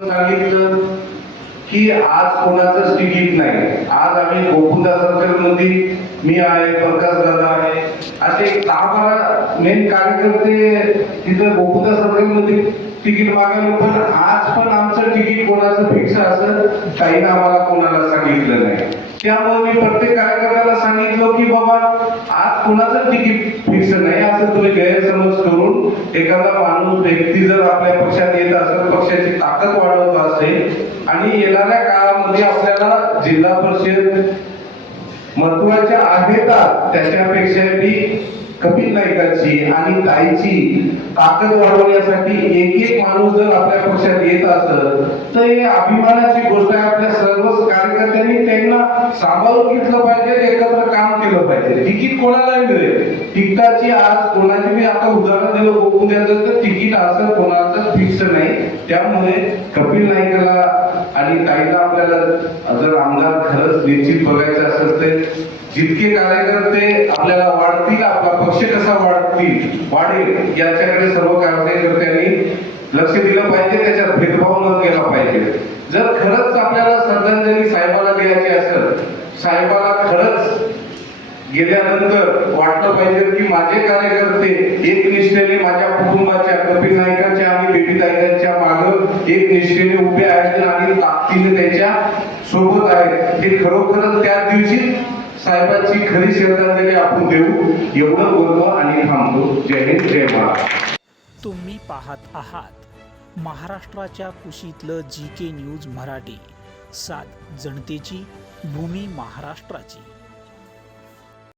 सांगितलं की आज कोणाचं तिकीट नाही. आज आम्ही गोकुंदा सर्कलमध्ये मी आहे प्रकाश दादा आहे. असे दहा बारा मेन कार्यकर्ते तिथं गोकुंदा सर्कलमध्ये तिकीट मागायला पण आज पण आमचं तिकीट कोणाचं फिक्स असं ताईनं आम्हाला कोणाला सांगितलं नाही. त्यामुळे मी प्रत्येक कार्यकर्त्याला सांगितलं की बाबा आज कोणाचं तिकीट फिक्स नाही असं तुम्ही गैर एखादा माणूस व्यक्ती जर आपल्या पक्षात येत असेल पक्षाची ताकद वाढवत असेल आणि येणाऱ्या काळामध्ये आपल्याला जिल्हा परिषद महत्त्वाच्या आहेत त्याच्यापेक्षा बी कपिल नायकाची आणि ताईची ताकद वाढवण्यासाठी एक एक माणूस जर आपल्या पक्षात येत असत तर हे अभिमानाची गोष्ट आहे. आपल्या सांभाळून घेतलं पाहिजे एकत्र काम केलं पाहिजे. तिकीट कोणालाही मिळेल. तिकिटाची आज कोणाची मी आता उदाहरण दिलं बघून द्यायचं तर तिकीट असं कोणाचं फिक्स नाही. त्यामुळे कपिल नाईकाला आणि ताईला आपल्याला जर आमदार खरंच निश्चित बघायचं असेल तर जितके कार्यकर्ते आपल्याला वाढतील आपला पक्ष कसा वाढतील वाढेल याच्याकडे सर्व कार्यकर्त्यांनी लक्ष दिलं पाहिजे त्याच्यात भेदभाव न केला पाहिजे जर खरंच आपल्याला श्रद्धांजली साहेबाला द्यायची असेल साहेबाला खरंच गेल्यानंतर वाटलं पाहिजे की माझे कार्यकर्ते एक निष्ठेने माझ्या कुटुंबाच्या कपिल नायकाच्या आणि बेबी नायकांच्या माग एक निष्ठेने उभे आहेत आणि ताकदीने त्याच्या सोबत आहेत. हे खरोखरच त्या दिवशी साहेबांची खरी श्रद्धांजली आपण देऊ एवढं बोलतो आणि थांबतो जय हिंद जय महाराष्ट्र. तुम्ही पाहत आहात महाराष्ट्राच्या कुशीतलं जी के न्यूज मराठी. सात जनतेची भूमी महाराष्ट्राची.